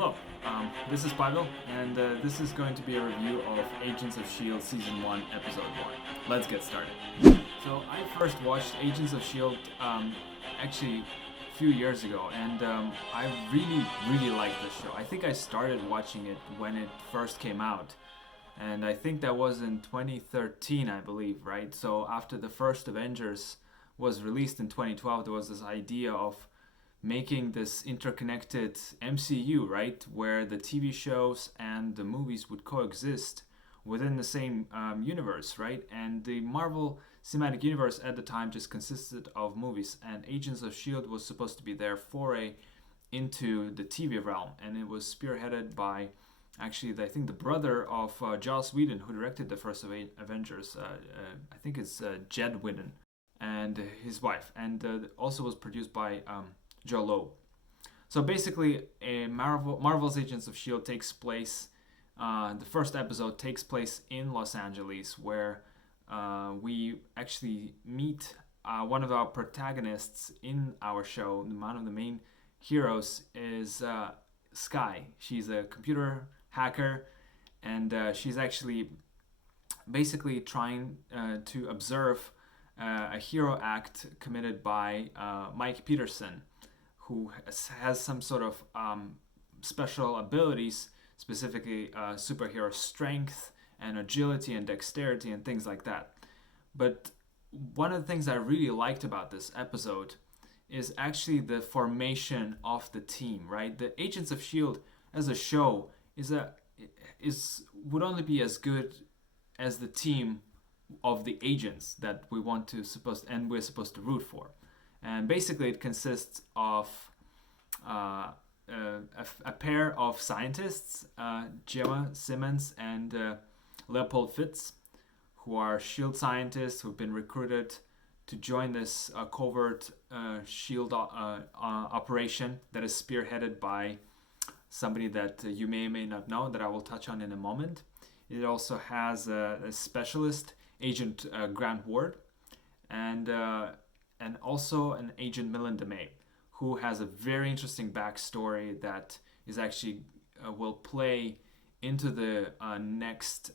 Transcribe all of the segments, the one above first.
Hello, this is Biofilm, and this is going to be a review of Agents of S.h.i.e.L.D. Season 1, Episode 1. Let's get started. So, I first watched Agents of S.h.i.e.L.D. Actually a few years ago, and I really liked this show. I think I started watching it when it first came out, and I think that was in 2013, I believe, right? So, after the first Avengers was released in 2012, there was this idea of making this interconnected MCU, right, where the TV shows and the movies would coexist within the same universe, right? And the Marvel Cinematic Universe at the time just consisted of movies, and Agents of S.h.i.e.L.D. was supposed to be their foray into the TV realm, and it was spearheaded by actually, I think, the brother of Joss Whedon, who directed the first Avengers. I think it's Jed Whedon, and his wife, and also was produced by Joe Lowe. So basically, Marvel's Agents of S.h.i.e.L.D. takes place, the first episode takes place in Los Angeles, where we actually meet one of our protagonists in our show. One of the main heroes is S.h.i.e.L.D. She's a computer hacker, and she's actually basically trying to observe a hero act committed by Mike Peterson, who has some sort of special abilities, specifically superhero strength and agility and dexterity and things like that. But one of the things I really liked about this episode is actually the formation of the team, right? The Agents of S.h.i.e.L.D. as a show would only be as good as the team of the agents that we're supposed to root for. And basically, it consists of a pair of scientists, Gemma Simmons and Leopold Fitz, who are S.h.i.e.L.D. scientists who've been recruited to join this covert S.h.i.e.L.D. operation that is spearheaded by somebody that you may or may not know, that I will touch on in a moment. It also has a specialist, Agent Grant Ward, and also an Agent Melinda May, who has a very interesting backstory that is actually will play into the next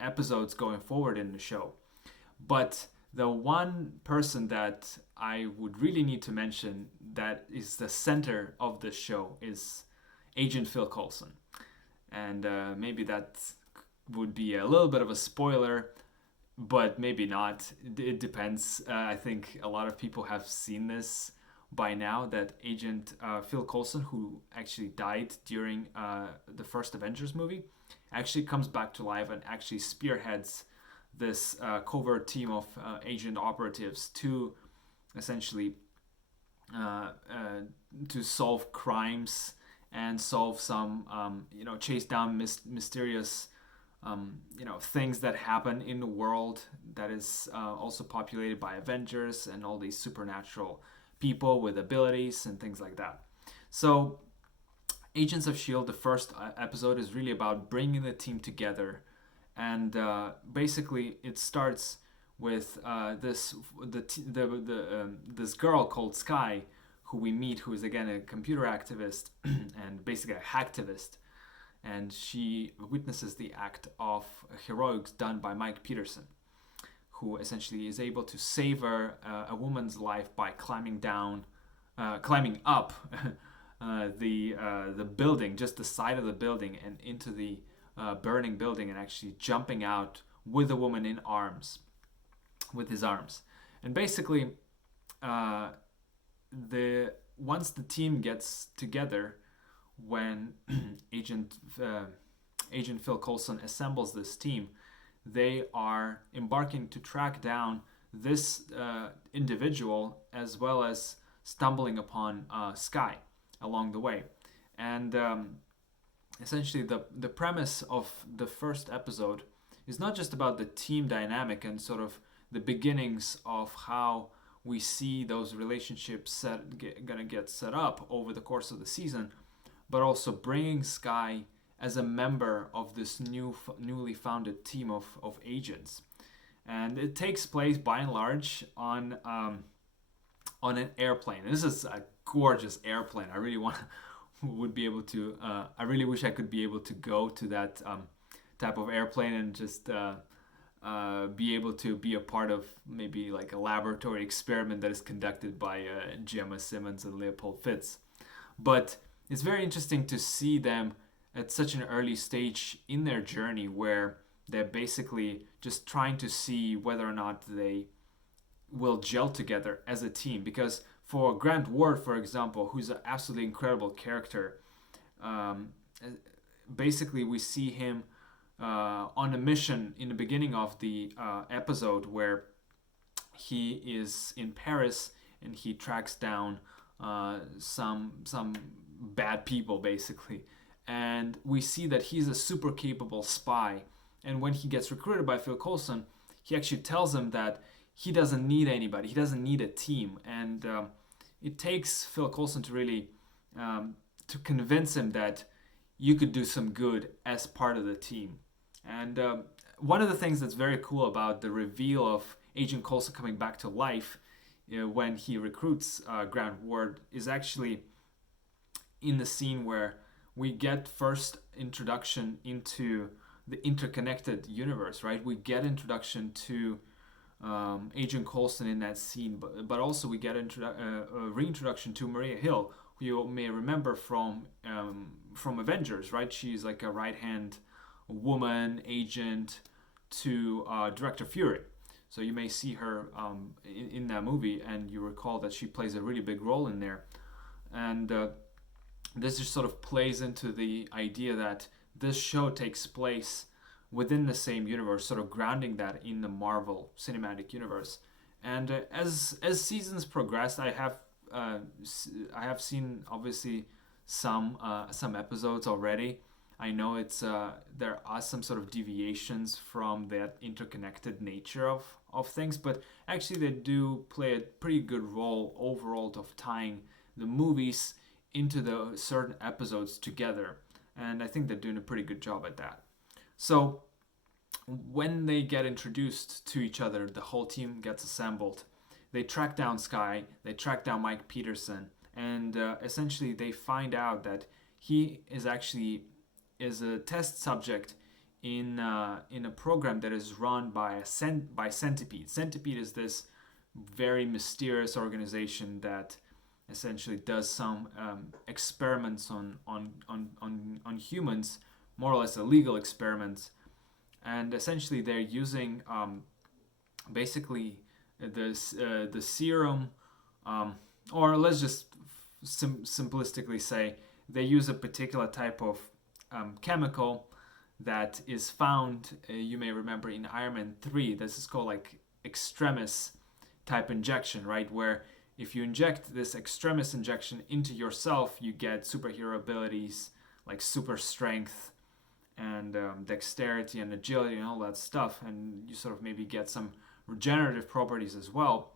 episodes going forward in the show. But the one person that I would really need to mention that is the center of this show is Agent Phil Coulson. And maybe that would be a little bit of a spoiler, but maybe not. It depends. I think a lot of people have seen this by now, that Agent Phil Coulson, who actually died during the first Avengers movie, actually comes back to life and actually spearheads this covert team of agent operatives to essentially to solve crimes and solve some, chase down mysterious things that happen in the world that is also populated by Avengers and all these supernatural people with abilities and things like that. So Agents of S.h.i.e.L.D., the first episode, is really about bringing the team together, and basically it starts with this girl called S.h.i.e.L.D., who we meet, who is again a computer activist and basically a hacktivist, and she witnesses the act of heroics done by Mike Peterson, who essentially is able to save a woman's life by climbing up the building, just the side of the building, and into the burning building, and actually jumping out with the woman in arms, with his arms. And basically, once the team gets together, when Agent Phil Coulson assembles this team, they are embarking to track down this individual, as well as stumbling upon S.h.i.e.L.D. along the way. And essentially the premise of the first episode is not just about the team dynamic and sort of the beginnings of how we see those relationships gonna get set up over the course of the season, but also bringing S.h.i.e.L.D. as a member of this newly founded team of agents. And it takes place by and large on an airplane. This is a gorgeous airplane. I really want would be able to. I really wish I could be able to go to that type of airplane and just be able to be a part of maybe like a laboratory experiment that is conducted by Gemma Simmons and Leopold Fitz. But it's very interesting to see them at such an early stage in their journey where they're basically just trying to see whether or not they will gel together as a team. Because for Grant Ward, for example, who's an absolutely incredible character, um, basically we see him on a mission in the beginning of the episode where he is in Paris and he tracks down some bad people basically, and we see that he's a super capable spy. And when he gets recruited by Phil Coulson, he actually tells him that he doesn't need anybody, he doesn't need a team, and it takes Phil Coulson to really to convince him that you could do some good as part of the team. And one of the things that's very cool about the reveal of Agent Coulson coming back to life, when he recruits Grant Ward, is actually in the scene where we get first introduction into the interconnected universe, right? We get introduction to Agent Coulson in that scene, but also we get a reintroduction to Maria Hill, who you may remember from Avengers, right? She's like a right hand woman agent to Director Fury. So you may see her in that movie, and you recall that she plays a really big role in there. And this just sort of plays into the idea that this show takes place within the same universe, sort of grounding that in the Marvel Cinematic Universe. And as seasons progressed, I have seen obviously some episodes already. I know it's there are some sort of deviations from that interconnected nature of things, but actually they do play a pretty good role overall of tying the movies into the certain episodes together, and I think they're doing a pretty good job at that. So when they get introduced to each other, the whole team gets assembled. They track down Sky, they track down Mike Peterson, and essentially they find out that he is actually is a test subject in a program that is run by by Centipede. Centipede is this very mysterious organization that essentially does some experiments on humans, more or less illegal experiments, and essentially they're using basically the serum, or let's just simplistically say they use a particular type of chemical that is found, you may remember in Iron Man 3, this is called like extremis type injection, right? Where if you inject this extremis injection into yourself, you get superhero abilities like super strength and dexterity and agility and all that stuff, and you sort of maybe get some regenerative properties as well.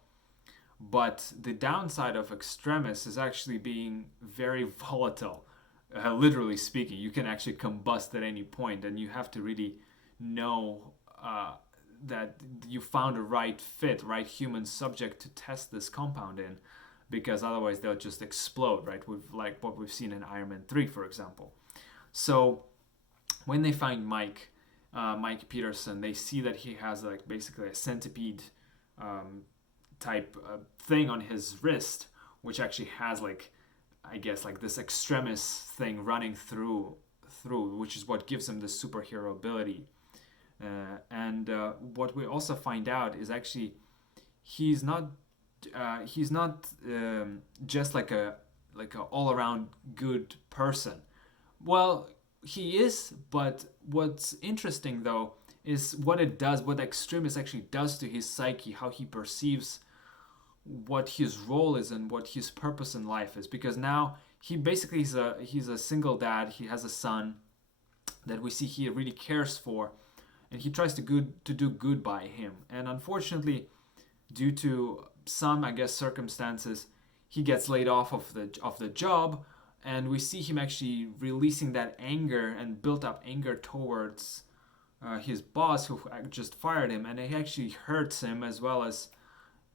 But the downside of extremis is actually being very volatile. Literally speaking, you can actually combust at any point, and you have to really know that you found a right fit, right human subject to test this compound in, because otherwise they'll just explode, right? With like what we've seen in Iron Man 3, for example. So when they find Mike Peterson, they see that he has like basically a centipede type thing on his wrist, which actually has like, I guess, like this extremis thing running through, which is what gives him the superhero ability. And what we also find out is actually he's not just like a all around good person. Well, he is, but what's interesting though is what extremis actually does to his psyche, how he perceives what his role is and what his purpose in life is, because now he basically he's a single dad. He has a son that we see he really cares for, and he tries to do good by him. And unfortunately, due to some, I guess, circumstances, he gets laid off of the job, and we see him actually releasing that anger and built up anger towards his boss who just fired him, and it actually hurts him as well as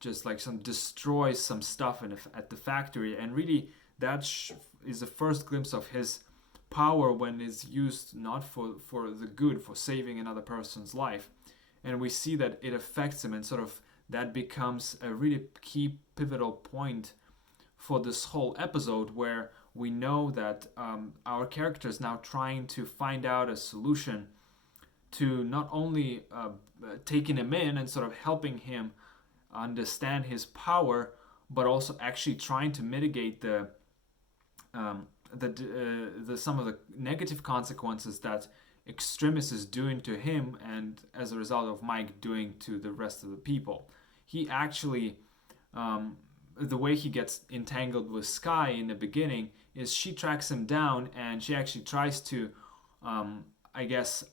just like destroys some stuff at the factory. And really that is the first glimpse of his power when it's used not for the good, for saving another person's life. And we see that it affects him, and sort of that becomes a really key pivotal point for this whole episode, where we know that our character is now trying to find out a solution to not only taking him in and sort of helping him understand his power, but also actually trying to mitigate um, the some of the negative consequences that Extremis is doing to him, and as a result of Mike doing to the rest of the people. He actually, the way he gets entangled with Sky in the beginning is she tracks him down, and she actually tries to, I guess,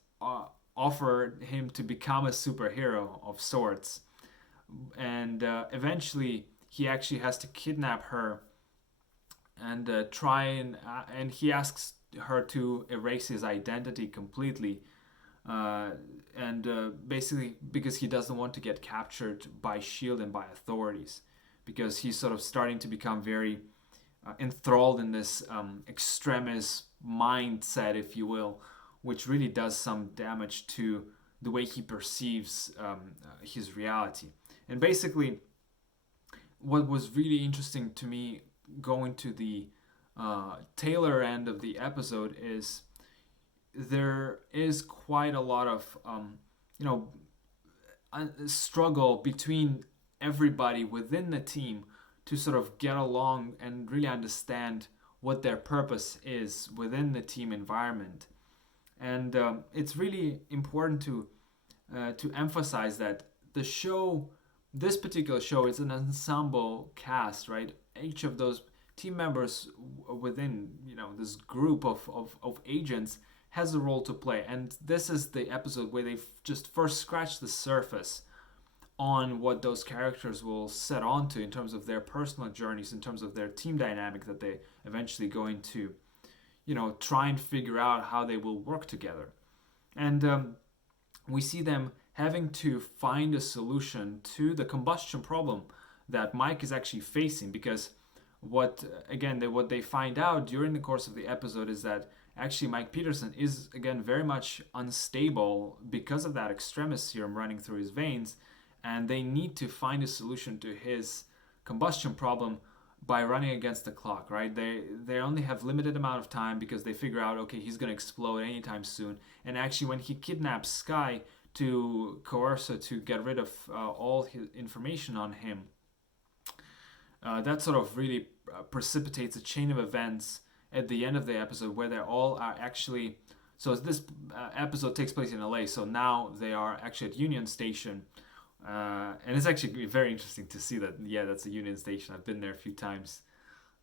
offer him to become a superhero of sorts. And eventually, he actually has to kidnap her and and he asks her to erase his identity completely, uh, and basically because he doesn't want to get captured by Shield and by authorities, because he's sort of starting to become very enthralled in this extremist mindset, if you will, which really does some damage to the way he perceives his reality. And basically, what was really interesting to me going to the Taylor end of the episode is there is quite a lot of you know struggle between everybody within the team to sort of get along and really understand what their purpose is within the team environment. And it's really important to emphasize that the show, this particular show, is an ensemble cast, right? Each of those team members within this group of agents has a role to play, and this is the episode where they've just first scratched the surface on what those characters will set onto in terms of their personal journeys, in terms of their team dynamic that they eventually going to try and figure out how they will work together. And we see them having to find a solution to the combustion problem that Mike is actually facing, because what they find out during the course of the episode is that actually Mike Peterson is again very much unstable because of that extremis serum running through his veins, and they need to find a solution to his combustion problem by running against the clock, right? They only have limited amount of time because they figure out, okay, he's going to explode anytime soon. And actually when he kidnaps Sky to coerce her to get rid of all his information on him, that sort of really precipitates a chain of events at the end of the episode where they all are actually, so this episode takes place in LA, so now they are actually at Union Station. And it's actually very interesting to see that, yeah, that's a Union Station. I've been there a few times,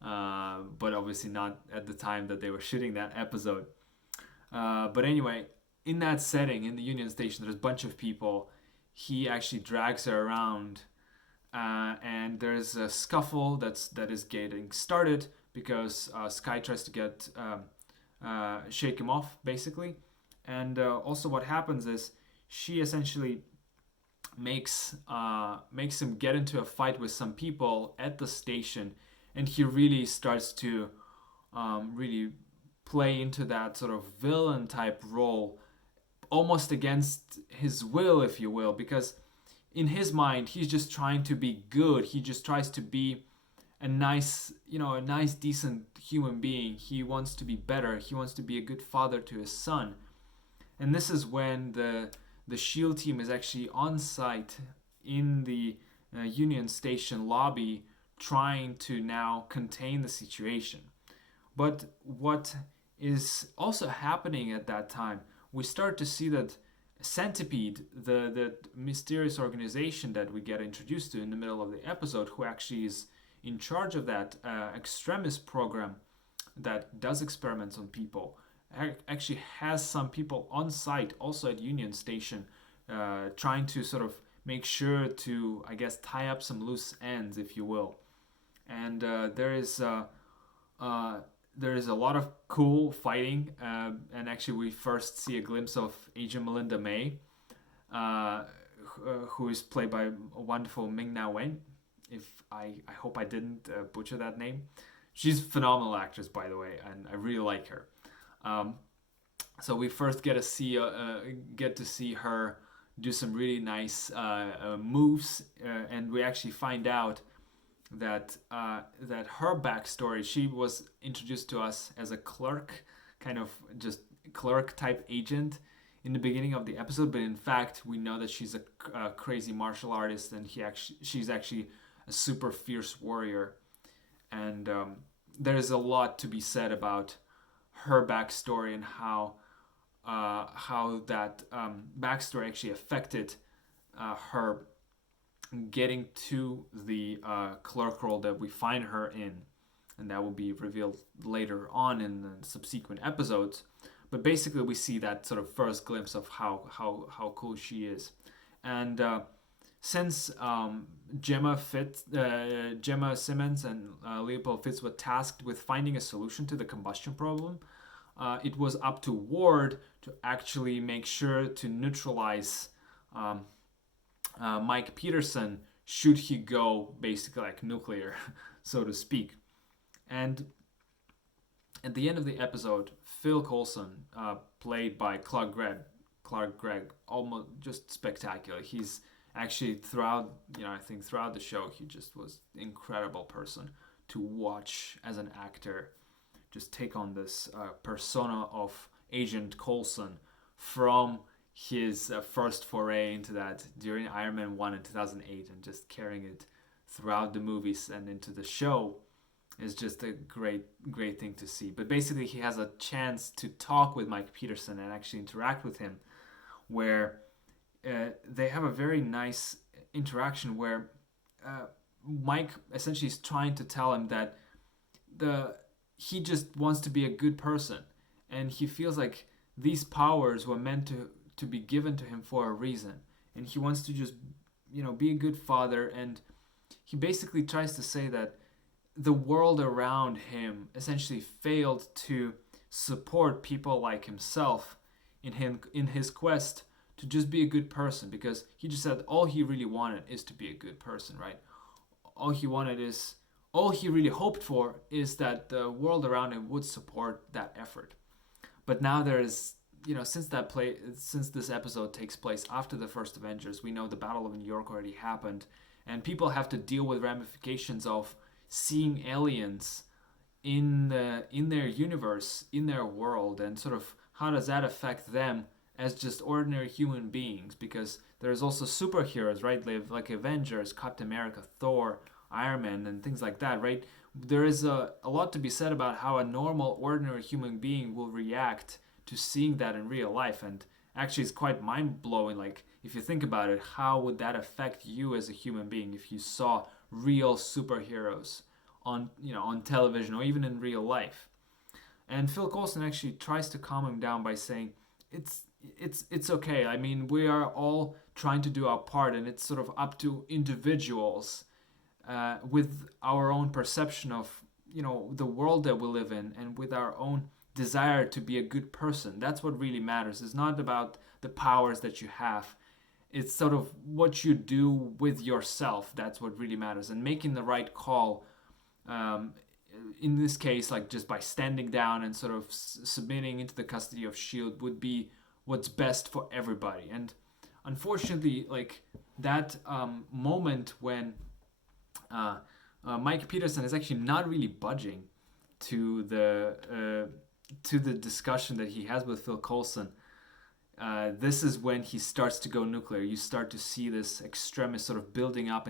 but obviously not at the time that they were shooting that episode. But anyway, in that setting, in the Union Station, there's a bunch of people. He actually drags her around, and there's a scuffle that is getting started because Sky tries to shake him off, basically. And also what happens is she essentially makes him get into a fight with some people at the station, and he really starts to really play into that sort of villain type role, almost against his will, if you will, because in his mind he's just trying to be good. He just tries to be a nice decent human being. He wants to be better. He wants to be a good father to his son. And this is when the S.h.i.e.L.D. team is actually on site in the Union Station lobby, trying to now contain the situation. But what is also happening at that time, we start to see that Centipede, the mysterious organization that we get introduced to in the middle of the episode, who actually is in charge of that extremist program that does experiments on people, actually has some people on site also at Union Station, trying to sort of make sure to, I guess, tie up some loose ends, if you will. And there is a lot of cool fighting, and actually we first see a glimpse of Agent Melinda May, who is played by a wonderful Ming Na Wen. If I hope I didn't butcher that name. She's a phenomenal actress, by the way, and I really like her. Um, so we first get to see her do some really nice moves, and we actually find out that her backstory. She was introduced to us as a clerk, kind of just clerk type agent in the beginning of the episode, but in fact we know that she's a crazy martial artist, and she's actually a super fierce warrior. And there's a lot to be said about her backstory and how that backstory actually affected her getting to the clerk role that we find her in, and that will be revealed later on in the subsequent episodes. But basically, we see that sort of first glimpse of how cool she is, and since Gemma Simmons and Leopold Fitz were tasked with finding a solution to the combustion problem, it was up to Ward to actually make sure to neutralize um, Mike Peterson should he go basically like nuclear, so to speak. And at the end of the episode, Phil Coulson, played by Clark Gregg, almost just spectacular. He's actually throughout, I think throughout the show, he just was an incredible person to watch as an actor. Just take on this persona of Agent Coulson from his first foray into that during Iron Man 1 in 2008, and just carrying it throughout the movies and into the show is just a great thing to see. But basically, he has a chance to talk with Mike Peterson and actually interact with him, where they have a very nice interaction where Mike essentially is trying to tell him that he just wants to be a good person, and he feels like these powers were meant to be given to him for a reason, and he wants to just be a good father. And he basically tries to say that the world around him essentially failed to support people like himself in his quest to just be a good person, because he just said all he really wanted is to be a good person, right? All he really hoped for is that the world around him would support that effort. But now there's, since this episode takes place after the first Avengers, we know the Battle of New York already happened, and people have to deal with ramifications of seeing aliens in their universe, in their world, and sort of how does that affect them as just ordinary human beings? Because there's also superheroes, right? Like Avengers, Captain America, Thor, Iron Man, and things like that, right? There is a lot to be said about how a normal, ordinary human being will react to seeing that in real life. And actually, it's quite mind blowing. Like, if you think about it, how would that affect you as a human being if you saw real superheroes on television or even in real life? And Phil Coulson actually tries to calm him down by saying, it's okay. I mean, we are all trying to do our part, and it's sort of up to individuals with our own perception of the world that we live in, and with our own desire to be a good person. That's what really matters. It's not about the powers that you have. It's sort of what you do with yourself. That's what really matters. And making the right call, um, in this case, like just by standing down and sort of submitting into the custody of S.h.i.e.L.D. would be what's best for everybody. And unfortunately, like that moment when Mike Peterson is actually not really budging to the discussion that he has with Phil Coulson. This is when he starts to go nuclear. You start to see this extremist sort of building up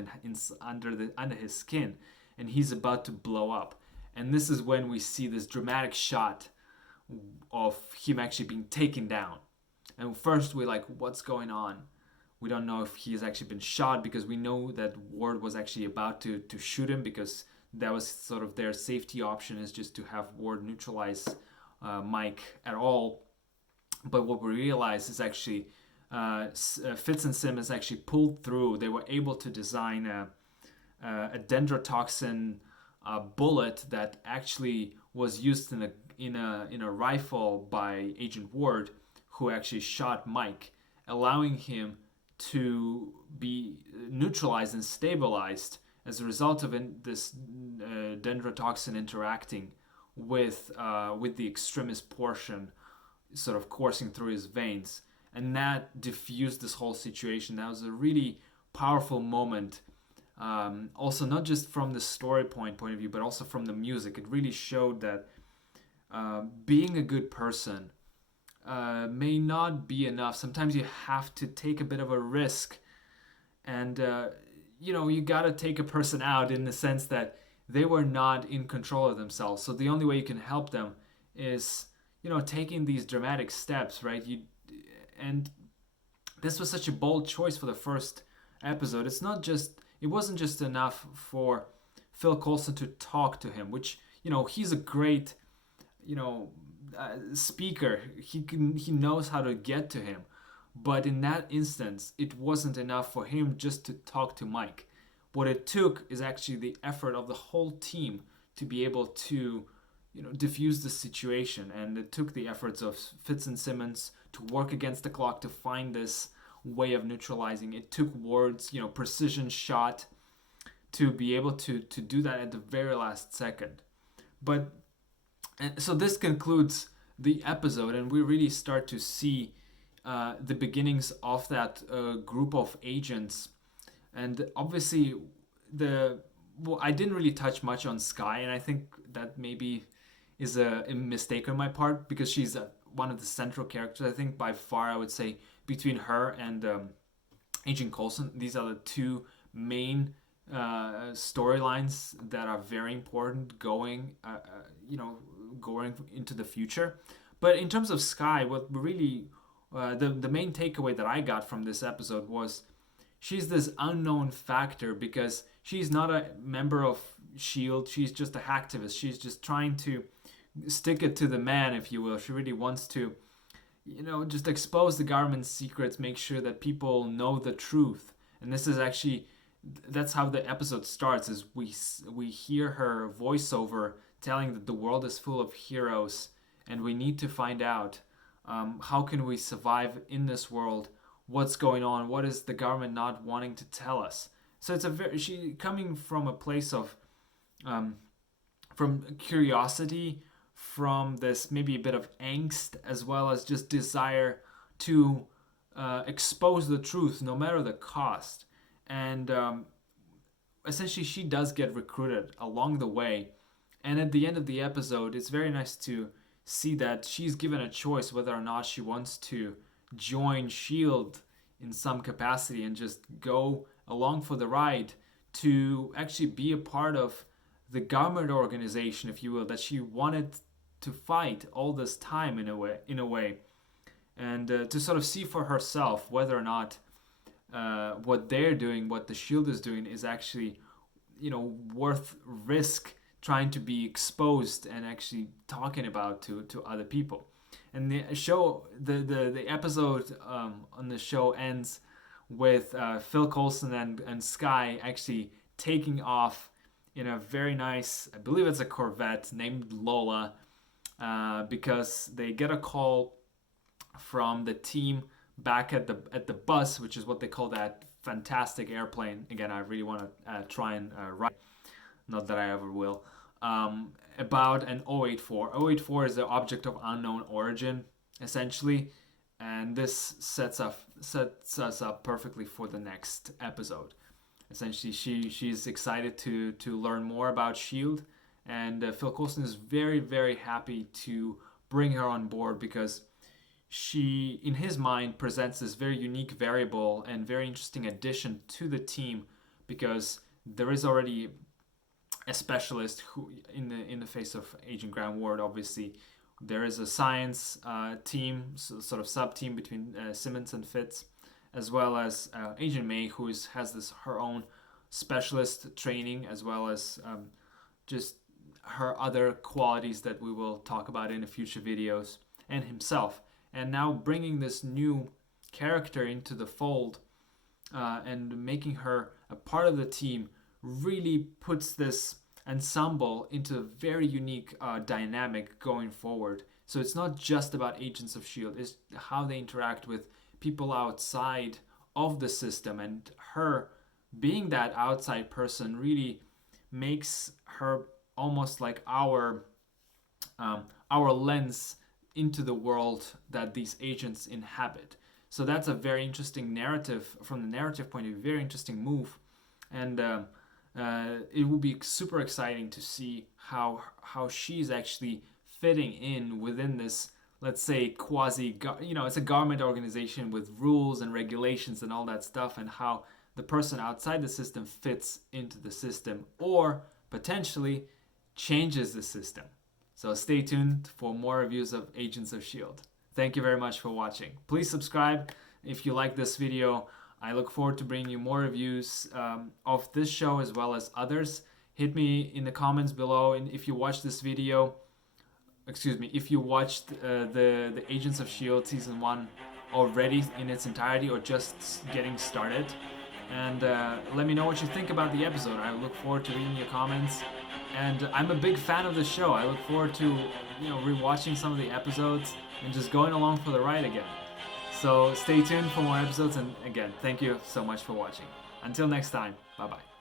under his skin, and he's about to blow up. And this is when we see this dramatic shot of him actually being taken down. And first we're like, what's going on? We don't know if he has actually been shot, because we know that Ward was actually about to shoot him, because that was sort of their safety option, is just to have Ward neutralize Mike at all. But what we realize is actually Fitz and Simmons actually pulled through. They were able to design a dendrotoxin bullet that actually was used in a rifle by Agent Ward, who actually shot Mike, allowing him to be neutralized and stabilized as a result of this dendrotoxin interacting with the extremist portion, sort of coursing through his veins, and that diffused this whole situation. That was a really powerful moment. Also, not just from the story point of view, but also from the music. It really showed that being a good person may not be enough. Sometimes you have to take a bit of a risk, and you got to take a person out in the sense that they were not in control of themselves. So the only way you can help them is taking these dramatic steps, right? And this was such a bold choice for the first episode. It wasn't just enough for Phil Coulson to talk to him, which he's a great speaker. He knows how to get to him, but in that instance, it wasn't enough for him just to talk to Mike. What it took is actually the effort of the whole team to be able to diffuse the situation, and it took the efforts of Fitz and Simmons to work against the clock to find this way of neutralizing. It took Ward's precision shot to be able to do that at the very last second. But so this concludes the episode, and we really start to see the beginnings of that group of agents. And obviously, I didn't really touch much on s.h.i.e.L.D, and I think that maybe is a mistake on my part, because she's one of the central characters. I think by far, I would say, between her and Agent Coulson, these are the two main storylines that are very important going into the future. But in terms of s.h.i.e.L.D, what really the main takeaway that I got from this episode was she's this unknown factor, because she's not a member of s.h.i.e.L.D. She's just a hacktivist. She's just trying to stick it to the man, if you will. She really wants to just expose the government's secrets, make sure that people know the truth. And this is actually, that's how the episode starts, is we hear her voiceover telling that the world is full of heroes, and we need to find out how can we survive in this world, what's going on, what is the government not wanting to tell us. So it's she coming from a place of from curiosity, from this maybe a bit of angst, as well as just desire to expose the truth no matter the cost. And essentially, she does get recruited along the way. And at the end of the episode, it's very nice to see that she's given a choice whether or not she wants to join s.h.i.e.L.D. in some capacity and just go along for the ride, to actually be a part of the government organization, if you will, that she wanted to fight all this time in a way, and to sort of see for herself whether or not what they're doing, what the s.h.i.e.L.D. is doing, is actually worth risk trying to be exposed and actually talking about to other people. And the show, the episode on the show ends with Phil Coulson and s.h.i.e.L.D. actually taking off in a very nice, I believe it's a Corvette named Lola, because they get a call from the team back at the bus, which is what they call that fantastic airplane. Again, I really want to try and write, not that I ever will, about an 084. 084 is the object of unknown origin, essentially, and this sets us up perfectly for the next episode. Essentially, she's excited to learn more about s.h.i.e.L.D., and Phil Coulson is very, very happy to bring her on board, because she, in his mind, presents this very unique variable and very interesting addition to the team, because there is already a specialist who, in the face of Agent Grant Ward, obviously, there is a science team, sort of sub-team between Simmons and Fitz, as well as Agent May, who has her own specialist training, as well as just her other qualities that we will talk about in the future videos, and himself. And now bringing this new character into the fold and making her a part of the team really puts this ensemble into a very unique dynamic going forward. So it's not just about Agents of s.h.i.e.L.D., it's how they interact with people outside of the system, and her being that outside person really makes her almost like our lens into the world that these agents inhabit. So that's a very interesting narrative from the narrative point of view, very interesting move, and it will be super exciting to see how she's actually fitting in within this, let's say, quasi, it's a government organization with rules and regulations and all that stuff, and how the person outside the system fits into the system or potentially changes the system. So stay tuned for more reviews of Agents of S.h.i.e.L.D. Thank you very much for watching. Please subscribe if you like this video. I look forward to bringing you more reviews of this show as well as others. Hit me in the comments below, and if you watch this video, if you watched the Agents of S.h.i.e.L.D. Season 1 already in its entirety or just getting started. And let me know what you think about the episode. I look forward to reading your comments. And I'm a big fan of the show. I look forward to rewatching some of the episodes and just going along for the ride again. So stay tuned for more episodes, and again, thank you so much for watching. Until next time, bye bye.